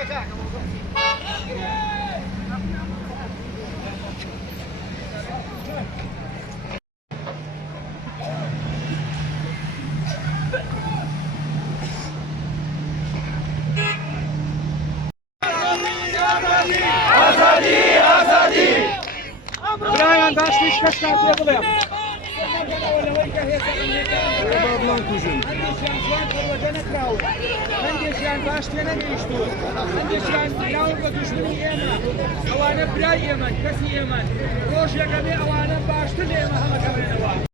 Brian, daar is niet gestaan te hebben. هندێکیان باشتێ نەگەیشتووە هەندێکیان ناو بە دوژمنی ئێمە ئەوانە برای ئێمە کەسی ئێمە ڕۆژێکە بێ ئەوانە باشتر لە ئێمە هەڵەکەوێنەوە